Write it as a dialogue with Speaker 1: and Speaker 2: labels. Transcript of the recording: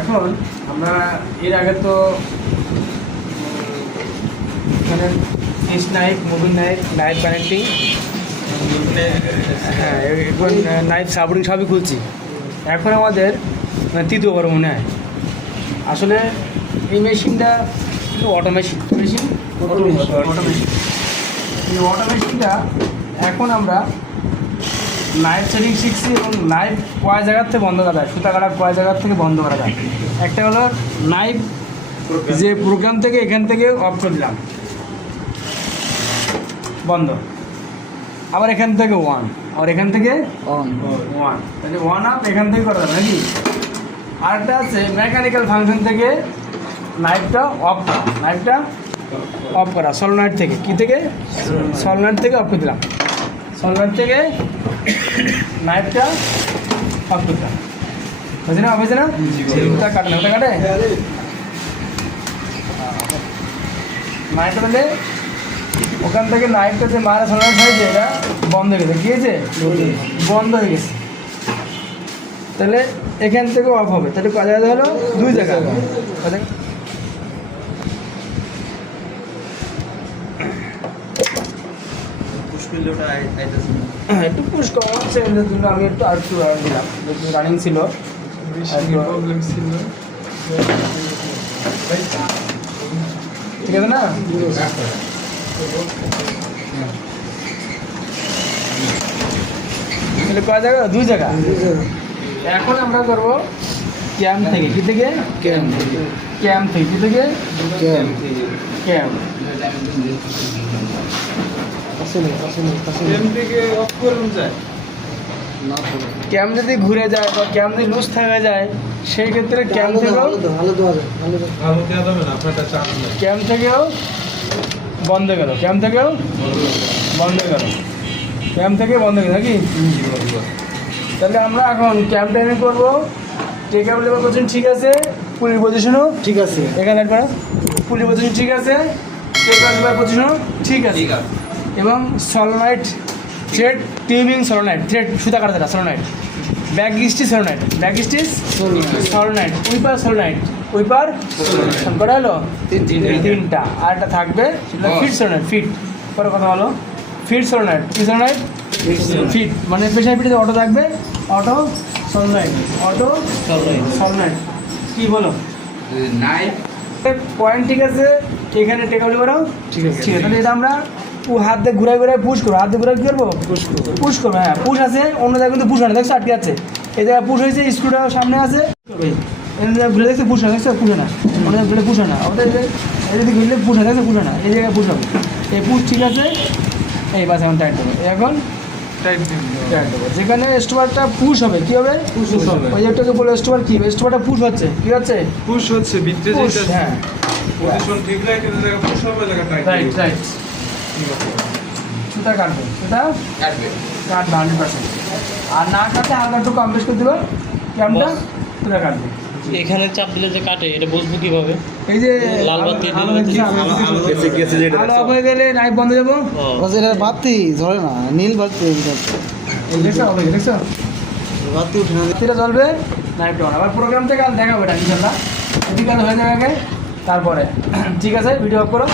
Speaker 1: এখন আমরা এর আগে তো মানে কৃষ নায়ক মুবিন নাইফ নাইট প্যারেন্টিং হ্যাঁ এখন নাইট সাবরিং সবই খুলছি। এখন আমাদের মানে তৃতীয়বার মনে হয়। আসলে এই মেশিনটা কিন্তু অটোমেশিন মেশিন? অটোমেশিন এই অটোমেশিনটা এখন আমরা নাইফ সেটিং শিখছি এবং নাইফ কয় জায়গার থেকে বন্ধ করা যায়? সুতা কাটা কয় জায়গার থেকে বন্ধ করা যায়? একটা হলো নাইফ যে প্রোগ্রাম থেকে এখান থেকে অফ করে দিলাম। বন্ধ। আবার এখান থেকে ওয়ান আবার এখান থেকে
Speaker 2: অন
Speaker 1: ওয়ান তাহলে ওয়ান আপ এখান থেকে করা যাবে নাকি? আরেকটা আছে মেকানিক্যাল ফাংশন থেকে নাইফটা অফ করা। নাইফটা অফ করা। সলনাইট থেকে। কি থেকে? সলনাইট থেকে অফ করে দিলাম। সলনাইট থেকে নাইফটা অফ হয়েছে না হয়েছে না? ওটা কাটে না ওটা কাটে? নাইফটা তাহলে ওখান থেকে নাইফটা যে মারা সলনাইট হয়েছে এটা বন্ধ হয়ে গেছে কি হয়েছে? বন্ধ হয়ে গেছে। তাহলে এখান থেকে অফ হবে। তাহলে জায়গা হলো দুই জায়গা হ্যাঁ, একটু পুশ কম হচ্ছে এর জন্য আমি একটু আর একটু রান দিলাম। রানিং ছিল।
Speaker 2: প্রবলেম ছিল।
Speaker 1: ঠিক আছে না? তাহলে কয় জায়গা? দুই জায়গা? এখন আমরা করব ক্যাম্প থেকে। কি থেকে?
Speaker 2: ক্যাম
Speaker 1: ক্যাম্প থেকে। কি থেকে?
Speaker 2: Cam
Speaker 1: camp.
Speaker 2: আসলে আসলে আসলে
Speaker 3: এম থেকে অফ করুন যায়
Speaker 2: না পড়ে
Speaker 1: ক্যাম্প যদি ঘুরে যায় বা ক্যাম্প যদি লুজ থাকা যায় সেই ক্ষেত্রে ক্যাম্প থেকেও ক্যাম্প থেকেও বন্ধ গেল ক্যাম্প থেকেও বন্ধ গেল ক্যাম্প থেকে বন্ধ গেল নাকি? তাহলে আমরা এখন ক্যাম্প টাইমিং করব। টেক আপ লেবার পজিশন ঠিক আছে পুলিশ পজিশনও
Speaker 2: ঠিক আছে।
Speaker 1: এখানে একবার পুলির পজিশন ঠিক আছে। ঠিক আছে।
Speaker 3: ঠিক আছে।
Speaker 1: এবং সলনাইট থ্রেড টিউবিং সলনাইট থ্রেড সুতা কাটা যেটা সলনাইট ব্যাক স্টিচ সলনাইট ব্যাক স্টিচ সলনাইট উইপার সলনাইট উইপার কটা হলো? তিনটা। আর একটা থাকবে সেটা ফিট সলনাইট ফিট। পরে কথা হলো ফিট সলনাইট কি সলনাইট ফিট মানে পেশায় পিঠে অটো থাকবে? অটো সলনাইট অটো সলনাইট কি বলো? পয়েন্ট ঠিক আছে এখানে টেকাবলি করো।
Speaker 2: ঠিক আছে।
Speaker 1: ঠিক আছে তাহলে এটা আমরা হাত দিয়ে ঘুরে ঘুরে পুশ করব। হাত দিয়ে ঘুরে কি করব?
Speaker 2: পুশ করব
Speaker 1: পুশ করব হ্যাঁ পুশ আছে অন্য জায়গায় কিন্তু পুশ হয় না। দেখছ আটকে আছে। এই জায়গায় পুশ হয়েছে স্ক্রুটা সামনে আছে। ঘুরে দেখছে পুশ হয় দেখছ পুষ না। অন্য জায়গায় ঘুরে পুষ হয় না। আমাদের এই যদি ঘুরলে পুষ হয় দেখছ পুষ না। এই জায়গায় পুশ হবে। এই পুশ ঠিক আছে। এই বাস এখন টাইট দেবো এখন টাইট যেখানে স্টোয়ারটা পুশ হবে কি হবে?
Speaker 3: Push হবে।
Speaker 1: ওই যেটাকে বলে স্টোয়ার কি? স্টোয়ারটা পুশ হচ্ছে কি হচ্ছে?
Speaker 3: পুশ হচ্ছে ভিতরে যেটা
Speaker 1: হ্যাঁ।
Speaker 3: পজিশন ঠিক রাখে জায়গা পুশ হবে জায়গা টাইট
Speaker 1: রাইট রাইট সুতা কাটবে সুতা?
Speaker 3: কাটবে।
Speaker 1: কাটবে হান্ড্রেড পার্সেন্ট আর না কাটলে হালকা একটু কম বেশ করে দেবো। ক্যামটা সুতা কাটবে।
Speaker 4: এখানে চাপ দিলে যে কাটে এটা বুঝব কীভাবে?
Speaker 1: এই যে
Speaker 4: লাল বাতি,
Speaker 1: আলো হয়ে গেলে নাইট বন্ধ হয়ে যাব?
Speaker 2: এটা বাতি ধরে না নীল বাতি
Speaker 1: এই দেখছ অফ দেখছ?
Speaker 2: বাতি উঠে না।
Speaker 1: সেটা জ্বলবে লাইট অন আবার প্রোগ্রাম থেকে আর দেখাবো এটা ইনশাল্লাহ এদিকে হয়ে যাবে আগে তারপরে। ঠিক আছে ভিডিও অফ করো।